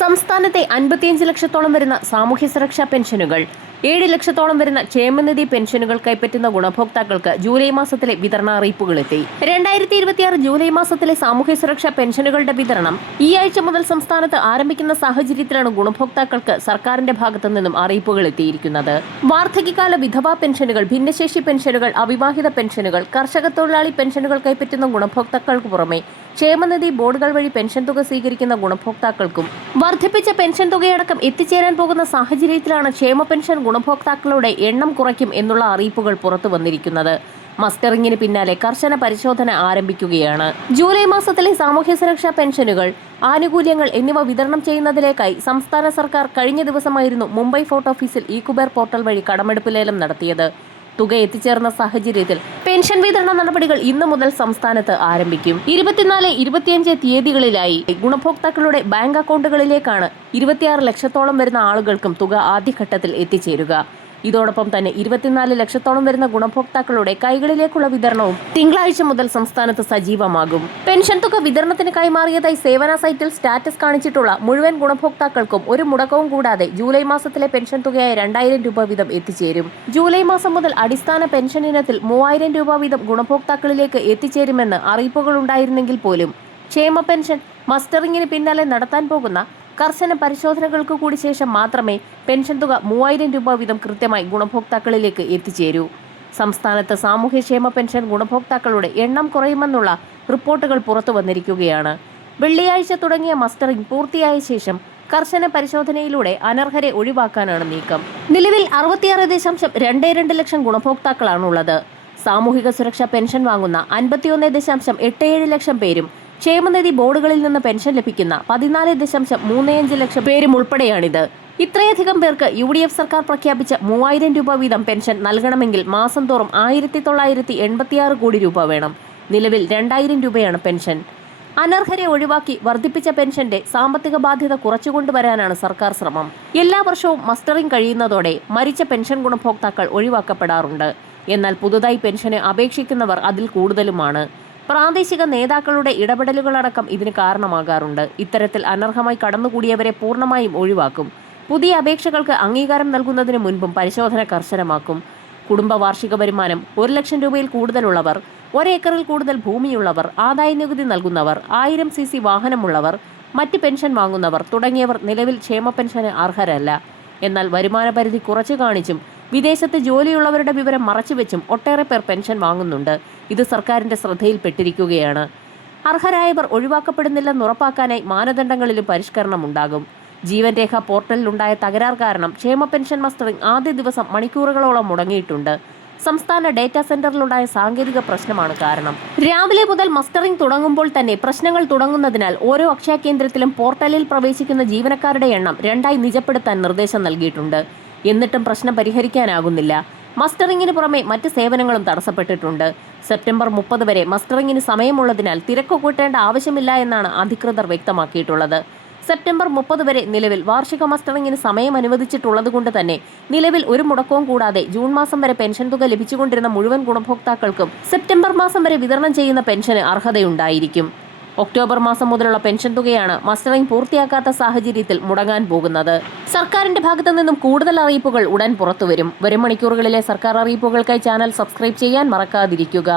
സംസ്ഥാനത്തെ 55 ലക്ഷത്തോളം വരുന്ന സാമൂഹ്യ സുരക്ഷാ പെൻഷനുകൾ 7 ലക്ഷത്തോളം വരുന്ന ക്ഷേമനിധി പെൻഷനുകൾ കൈപ്പറ്റുന്ന ഗുണഭോക്താക്കൾക്ക് ജൂലൈ മാസത്തിലെ വിതരണ അറിയിപ്പുകളെത്തി. 2026 ജൂലൈ മാസത്തിലെ സാമൂഹ്യ സുരക്ഷാ പെൻഷനുകളുടെ വിതരണം ഈ ആഴ്ച മുതൽ സംസ്ഥാനത്ത് ആരംഭിക്കുന്ന സാഹചര്യത്തിലാണ് ഗുണഭോക്താക്കൾക്ക് സർക്കാരിന്റെ ഭാഗത്തു നിന്നും അറിയിപ്പുകൾ എത്തിയിരിക്കുന്നത്. വാർദ്ധക്യകാല വിധവാ പെൻഷനുകൾ, ഭിന്നശേഷി പെൻഷനുകൾ, അവിവാഹിത പെൻഷനുകൾ, കർഷക തൊഴിലാളി പെൻഷനുകൾ കൈപ്പറ്റുന്ന ഗുണഭോക്താക്കൾക്ക് പുറമെ ക്ഷേമനിധി ബോർഡുകൾ വഴി പെൻഷൻ തുക സ്വീകരിക്കുന്ന ഗുണഭോക്താക്കൾക്കും വർദ്ധിപ്പിച്ച പെൻഷൻ തുകയടക്കം എത്തിച്ചേരാൻ പോകുന്ന സാഹചര്യത്തിലാണ് ക്ഷേമ പെൻഷൻ ഗുണഭോക്താക്കളുടെ എണ്ണം കുറയ്ക്കും എന്നുള്ള അറിയിപ്പുകൾ പുറത്തു വന്നിരിക്കുന്നത്. മസ്റ്ററിംഗിന് പിന്നാലെ കർശന പരിശോധന ആരംഭിക്കുകയാണ്. ജൂലൈ മാസത്തിലെ സാമൂഹ്യ സുരക്ഷാ പെൻഷനുകൾ, ആനുകൂല്യങ്ങൾ എന്നിവ വിതരണം ചെയ്യുന്നതിലേക്കായി സംസ്ഥാന സർക്കാർ കഴിഞ്ഞ ദിവസമായിരുന്നു മുംബൈ ഫോർട്ട് ഓഫീസിൽ ഇ-കുബേർ പോർട്ടൽ വഴി കടമെടുപ്പ് ലേലം നടത്തിയത്. തുക എത്തിച്ചേർന്ന സാഹചര്യത്തിൽ പെൻഷൻ വിതരണ നടപടികൾ ഇന്നു മുതൽ സംസ്ഥാനത്ത് ആരംഭിക്കും. 24-25 തീയതികളിലായി ഗുണഭോക്താക്കളുടെ ബാങ്ക് അക്കൗണ്ടുകളിലേക്കാണ് 26 ലക്ഷത്തോളം വരുന്ന ആളുകൾക്കും തുക ആദ്യഘട്ടത്തിൽ എത്തിച്ചേരുക. ഇതോടൊപ്പം തന്നെ 24 ലക്ഷത്തോളം വരുന്ന ഗുണഭോക്താക്കളുടെ കൈകളിലേക്കുള്ള വിതരണവും തിങ്കളാഴ്ച മുതൽ സംസ്ഥാനത്ത് സജീവമാകും. പെൻഷൻ തുക വിതരണത്തിന് കൈമാറിയതായി സേവന സൈറ്റിൽ സ്റ്റാറ്റസ് കാണിച്ചിട്ടുള്ള മുഴുവൻ ഗുണഭോക്താക്കൾക്കും ഒരു മുടക്കവും കൂടാതെ ജൂലൈ മാസത്തിലെ പെൻഷൻ തുകയായ 2000 രൂപ വീതം എത്തിച്ചേരും. ജൂലൈ മാസം മുതൽ അടിസ്ഥാന പെൻഷൻ ഇനത്തിൽ 3000 രൂപ വീതം ഗുണഭോക്താക്കളിലേക്ക് എത്തിച്ചേരുമെന്ന് അറിയിപ്പുകൾ ഉണ്ടായിരുന്നെങ്കിൽ പോലും ക്ഷേമ പെൻഷൻ മസ്റ്ററിംഗിന് പിന്നാലെ നടത്താൻ പോകുന്ന കർശന പരിശോധനകൾക്ക് കൂടി ശേഷം മാത്രമേ പെൻഷൻ തുക 3000 രൂപ വീതം കൃത്യമായി ഗുണഭോക്താക്കളിലേക്ക് എത്തിച്ചേരൂ. സംസ്ഥാനത്ത് സാമൂഹ്യക്ഷേമ പെൻഷൻ ഗുണഭോക്താക്കളുടെ എണ്ണം കുറയുമെന്നുള്ള റിപ്പോർട്ടുകൾ പുറത്തു വന്നിരിക്കുകയാണ്. വെള്ളിയാഴ്ച തുടങ്ങിയ മസ്റ്ററിംഗ് പൂർത്തിയായ ശേഷം കർശന പരിശോധനയിലൂടെ അനർഹരെ ഒഴിവാക്കാനാണ് നീക്കം. നിലവിൽ 66.22 ലക്ഷം ഗുണഭോക്താക്കളാണുള്ളത്. സാമൂഹിക സുരക്ഷാ പെൻഷൻ വാങ്ങുന്ന 51.87 ലക്ഷം പേരും ക്ഷേമനിധി ബോർഡുകളിൽ നിന്ന് പെൻഷൻ ലഭിക്കുന്ന 14.35 ലക്ഷം പേരും ഉൾപ്പെടെയാണിത്. ഇത്രയധികം പേർക്ക് UDF സർക്കാർ പ്രഖ്യാപിച്ച 3000 രൂപ വീതം പെൻഷൻ നൽകണമെങ്കിൽ മാസം തോറും 1986 കോടി രൂപ വേണം. നിലവിൽ 2000 രൂപയാണ് പെൻഷൻ. അനർഹരെ ഒഴിവാക്കി വർദ്ധിപ്പിച്ച പെൻഷന്റെ സാമ്പത്തിക ബാധ്യത കുറച്ചുകൊണ്ടുവരാനാണ് സർക്കാർ ശ്രമം. എല്ലാ വർഷവും മസ്റ്ററിംഗ് കഴിയുന്നതോടെ മരിച്ച പെൻഷൻ ഗുണഭോക്താക്കൾ ഒഴിവാക്കപ്പെടാറുണ്ട്. എന്നാൽ പുതുതായി പെൻഷന് അപേക്ഷിക്കുന്നവർ അതിൽ കൂടുതലുമാണ്. പ്രാദേശിക നേതാക്കളുടെ ഇടപെടലുകളടക്കം ഇതിന് കാരണമാകാറുണ്ട്. ഇത്തരത്തിൽ അനർഹമായി കടന്നുകൂടിയവരെ പൂർണ്ണമായും ഒഴിവാക്കും. പുതിയ അപേക്ഷകൾക്ക് അംഗീകാരം നൽകുന്നതിന് മുൻപും പരിശോധന കർശനമാക്കും. കുടുംബ വാർഷിക വരുമാനം 1 ലക്ഷം രൂപയിൽ കൂടുതലുള്ളവർ, 1 ഏക്കറിൽ കൂടുതൽ ഭൂമിയുള്ളവർ, ആദായ നികുതി നൽകുന്നവർ, 1000 cc വാഹനമുള്ളവർ, മറ്റ് പെൻഷൻ വാങ്ങുന്നവർ തുടങ്ങിയവർ നിലവിൽ ക്ഷേമ പെൻഷന് അർഹരല്ല. എന്നാൽ വരുമാന പരിധി കുറച്ചു കാണിച്ചും വിദേശത്ത് ജോലിയുള്ളവരുടെ വിവരം മറച്ചുവെച്ചും ഒട്ടേറെ പേർ പെൻഷൻ വാങ്ങുന്നുണ്ട്. ഇത് സർക്കാരിന്റെ ശ്രദ്ധയിൽപ്പെട്ടിരിക്കുകയാണ്. അർഹരായവർ ഒഴിവാക്കപ്പെടുന്നില്ലെന്ന് ഉറപ്പാക്കാനായി മാനദണ്ഡങ്ങളിലും പരിഷ്കരണമുണ്ടാകും. ജീവൻ രേഖ പോർട്ടലിലുണ്ടായ തകരാർ കാരണം ക്ഷേമ പെൻഷൻ മസ്റ്ററിംഗ് ആദ്യ ദിവസം മണിക്കൂറുകളോളം മുടങ്ങിയിട്ടുണ്ട്. സംസ്ഥാന ഡേറ്റാ സെന്ററിലുണ്ടായ സാങ്കേതിക പ്രശ്നമാണ് കാരണം. രാവിലെ മുതൽ മസ്റ്ററിംഗ് തുടങ്ങുമ്പോൾ തന്നെ പ്രശ്നങ്ങൾ തുടങ്ങുന്നതിനാൽ ഓരോ അക്ഷയ കേന്ദ്രത്തിലും പോർട്ടലിൽ പ്രവേശിക്കുന്ന ജീവനക്കാരുടെ എണ്ണം 2ആയി നിജപ്പെടുത്താൻ നിർദ്ദേശം നൽകിയിട്ടുണ്ട്. എന്നിട്ടും പ്രശ്നം പരിഹരിക്കാനാകുന്നില്ല. മസ്റ്ററിംഗിന് പുറമെ മറ്റ് സേവനങ്ങളും തടസ്സപ്പെട്ടിട്ടുണ്ട്. സെപ്റ്റംബർ 30 വരെ മസ്റ്ററിംഗിന് സമയമുള്ളതിനാൽ തിരക്ക് കൂട്ടേണ്ട ആവശ്യമില്ല എന്നാണ് അധികൃതർ വ്യക്തമാക്കിയിട്ടുള്ളത്. സെപ്റ്റംബർ 30 വരെ നിലവിൽ വാർഷിക മസ്റ്ററിംഗിന് സമയം അനുവദിച്ചിട്ടുള്ളതുകൊണ്ട് തന്നെ നിലവിൽ ഒരു മുടക്കവും കൂടാതെ ജൂൺ മാസം വരെ പെൻഷൻ തുക ലഭിച്ചുകൊണ്ടിരുന്ന മുഴുവൻ ഗുണഭോക്താക്കൾക്കും സെപ്റ്റംബർ മാസം വരെ വിതരണം ചെയ്യുന്ന പെൻഷന് അർഹതയുണ്ടായിരിക്കും. ഒക്ടോബർ മാസം മുതലുള്ള പെൻഷൻ തുകയാണ് മസ്റ്ററിംഗ് പൂർത്തിയാക്കാത്ത സാഹചര്യത്തിൽ മുടങ്ങാൻ പോകുന്നത്. സർക്കാരിന്റെ ഭാഗത്തു നിന്നും കൂടുതൽ അറിയിപ്പുകൾ ഉടൻ പുറത്തുവരും. വരും മണിക്കൂറുകളിലെ സർക്കാർ അറിയിപ്പുകൾക്കായി ചാനൽ സബ്സ്ക്രൈബ് ചെയ്യാൻ മറക്കാതിരിക്കുക.